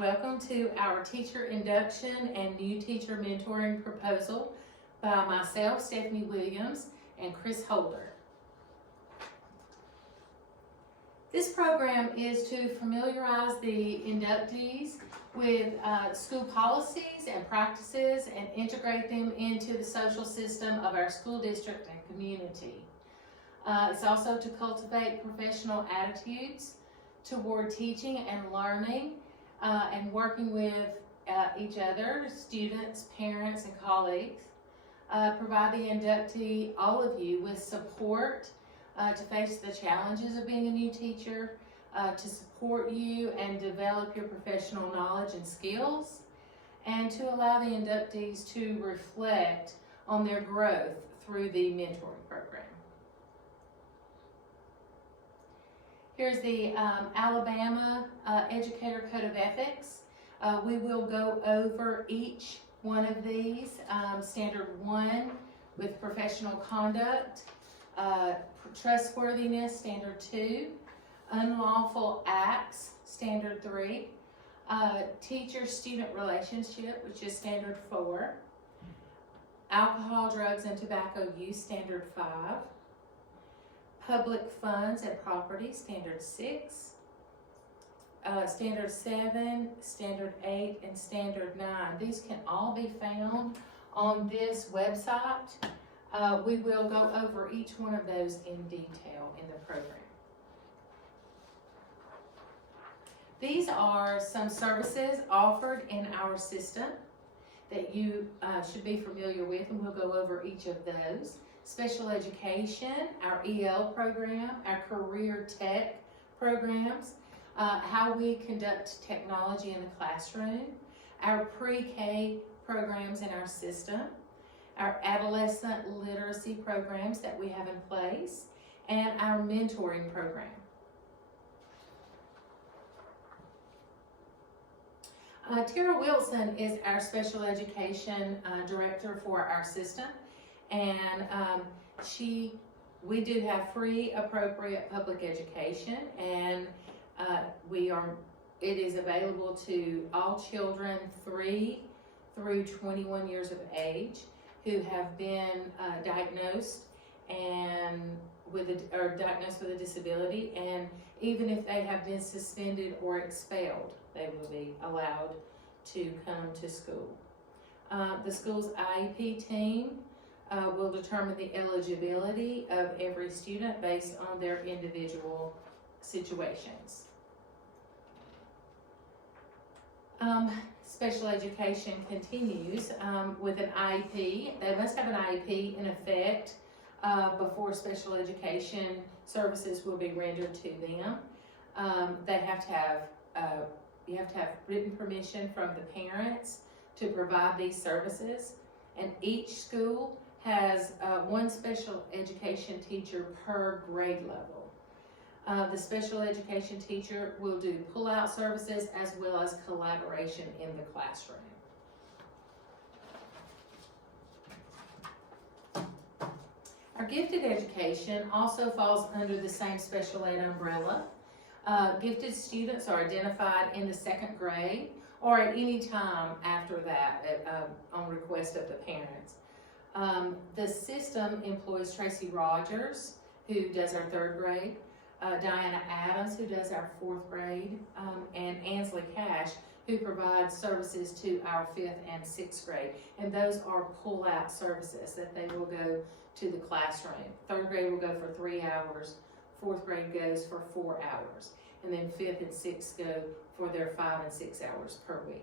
welcome to our teacher induction and new teacher mentoring proposal by myself, Stephanie Williams, and Chris Holder. This program is to familiarize the inductees with school policies and practices and integrate them into the social system of our school district and community. It's also to cultivate professional attitudes toward teaching and learning and working with each other, students, parents, and colleagues. Provide the inductee, all of you, with support to face the challenges of being a new teacher, to support you and develop your professional knowledge and skills, and to allow the inductees to reflect on their growth through the mentoring program. Here's the Alabama Educator Code of Ethics. We will go over each one of these. Standard 1 with professional conduct, trustworthiness, Standard 2, unlawful acts, Standard 3, teacher-student relationship, which is Standard 4, alcohol, drugs, and tobacco use, Standard 5, public funds and property, Standard 6, Standard 7, Standard 8, and Standard 9. These can all be found on this website. We will go over each one of those in detail in the program. These are some services offered in our system that you should be familiar with, and we'll go over each of those. Special education, our EL program, our career tech programs, how we conduct technology in the classroom, our pre-K programs in our system, our adolescent literacy programs that we have in place, and our mentoring program. Tara Wilson is our special education director for our system, and we do have free appropriate public education, and it is available to all children 3 through 21 years of age who have been diagnosed with a disability, and even if they have been suspended or expelled, they will be allowed to come to school. The school's IEP team will determine the eligibility of every student based on their individual situations. Special education continues with an IEP. They must have an IEP in effect before special education services will be rendered to them. They have to have you have to have written permission from the parents to provide these services, and each school has one special education teacher per grade level. The special education teacher will do pull-out services as well as collaboration in the classroom. Our gifted education also falls under the same special ed umbrella. Gifted students are identified in the 2nd grade or at any time after that on request of the parents. The system employs Tracy Rogers, who does our 3rd grade, Diana Adams, who does our 4th grade, and Ansley Cash, who provides services to our 5th and 6th grade. And those are pull-out services that they will go to the classroom. 3rd grade will go for 3 hours, 4th grade goes for 4 hours, and then 5th and 6th go for their 5 and 6 hours per week.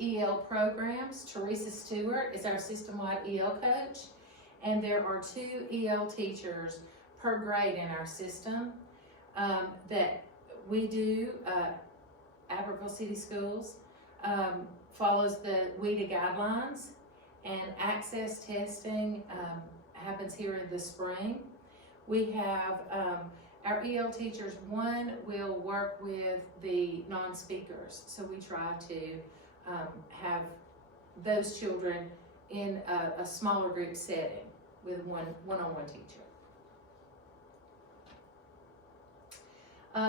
EL programs. Teresa Stewart is our system-wide EL coach, and there are 2 EL teachers per grade in our system that we do. Aberville City Schools follows the WIDA guidelines, and access testing happens here in the spring. We have our EL teachers, one will work with the non-speakers, so we try to have those children in a smaller group setting with one-on-one teacher.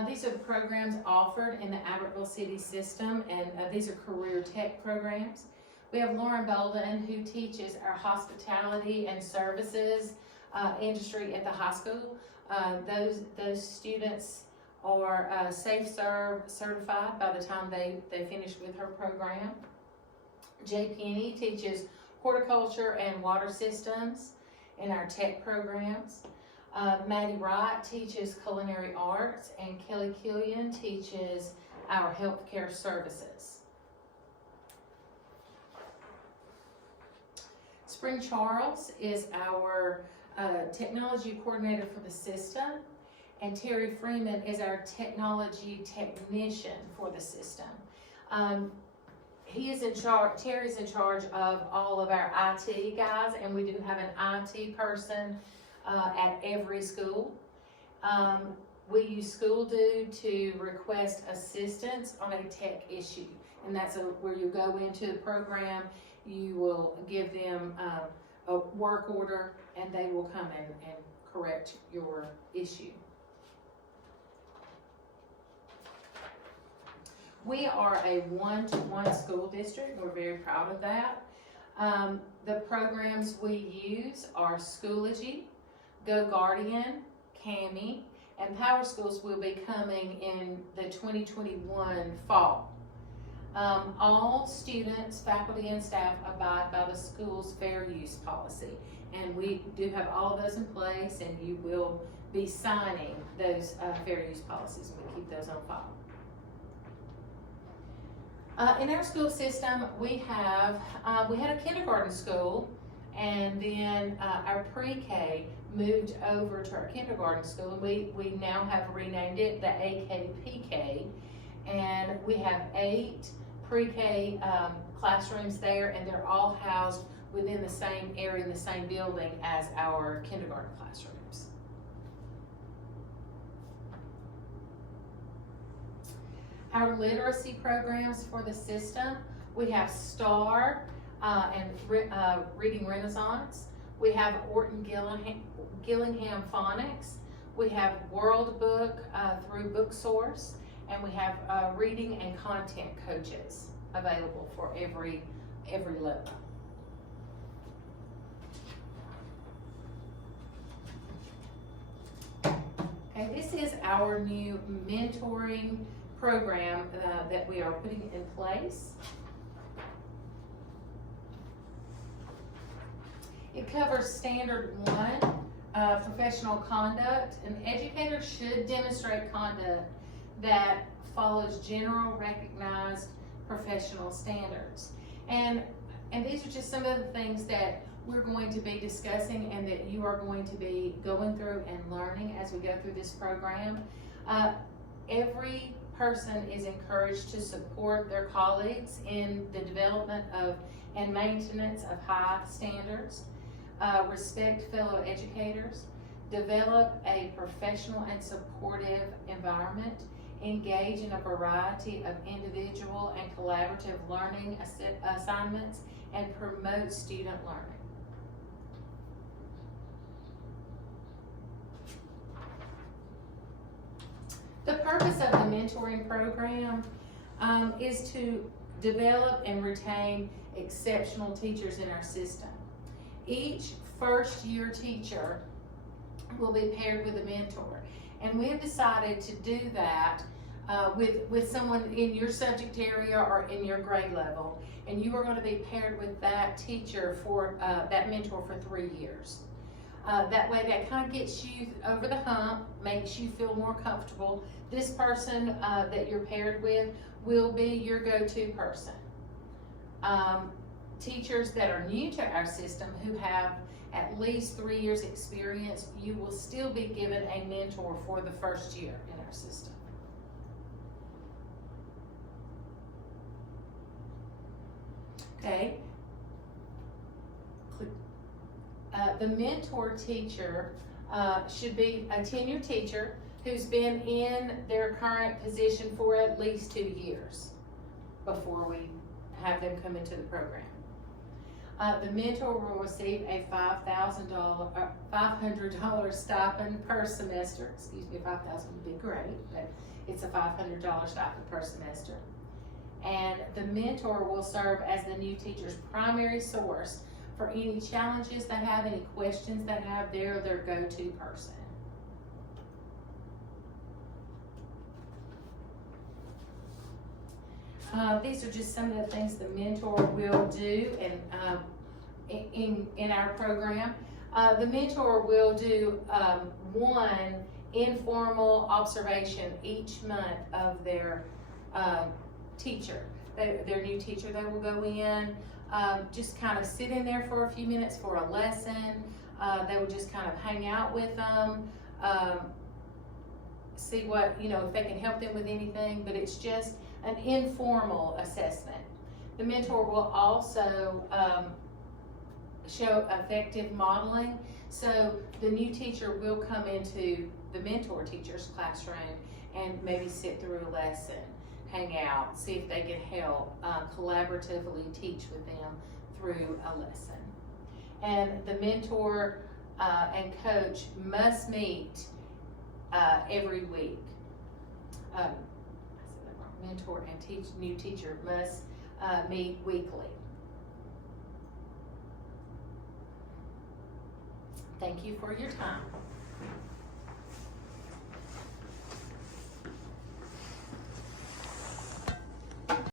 These are the programs offered in the Albertville City system, and these are career tech programs. We have Lauren Bolden, who teaches our hospitality and services industry at the high school. Those students are Safe Serve certified by the time they finish with her program. Jay Penny teaches horticulture and water systems in our tech programs. Maddie Wright teaches culinary arts, and Kelly Killian teaches our healthcare services. Spring Charles is our technology coordinator for the system, and Terry Freeman is our technology technician for the system. Terry's in charge of all of our IT guys, and we do have an IT person at every school. We use School Do to request assistance on a tech issue, and that's where you go into the program, you will give them a work order, and they will come in and correct your issue. We are a one-to-one school district. We're very proud of that. The programs we use are Schoology, Go Guardian, CAMI, and Power Schools will be coming in the 2021 fall. All students, faculty, and staff abide by the school's fair use policy, and we do have all of those in place, and you will be signing those fair use policies, and we keep those on file. In our school system, we had a kindergarten school, and then our pre-K moved over to our kindergarten school, and we now have renamed it the AKPK, and we have 8 pre-K classrooms there, and they're all housed within the same area in the same building as our kindergarten classrooms. Our literacy programs for the system, we have STAR and Reading Renaissance. We have Orton Gillingham Phonics. We have World Book through BookSource, and we have reading and content coaches available for every level. Okay, this is our new mentoring program that we are putting in place. It covers Standard 1, professional conduct. An educator should demonstrate conduct that follows general recognized professional standards. And these are just some of the things that we're going to be discussing and that you are going to be going through and learning as we go through this program. Every person is encouraged to support their colleagues in the development of and maintenance of high standards, respect fellow educators, develop a professional and supportive environment, engage in a variety of individual and collaborative learning assignments, and promote student learning. The purpose of the mentoring program is to develop and retain exceptional teachers in our system. Each first-year teacher will be paired with a mentor, and we have decided to do that with someone in your subject area or in your grade level, and you are going to be paired with that teacher for that mentor for 3 years. That way that kind of gets you over the hump, makes you feel more comfortable. This person that you're paired with will be your go-to person. Teachers that are new to our system who have at least 3 years experience, you will still be given a mentor for the first year in our system. Okay. The mentor teacher should be a tenured teacher who's been in their current position for at least 2 years before we have them come into the program. The mentor will receive a $500 stipend per semester. Excuse me, 5,000 would be great, but it's a $500 stipend per semester. And the mentor will serve as the new teacher's primary source for any challenges they have, any questions they have. They're their go-to person. These are just some of the things the mentor will do in our program. The mentor will do one informal observation each month of their teacher, their new teacher. They will go in, just kind of sit in there for a few minutes for a lesson. They will just kind of hang out with them, see what, if they can help them with anything, but it's just an informal assessment. The mentor will also show effective modeling. So the new teacher will come into the mentor teacher's classroom and maybe sit through a lesson, hang out, see if they can help collaboratively teach with them through a lesson. And the mentor and coach must meet every week. Mentor and new teacher must meet weekly. Thank you for your time.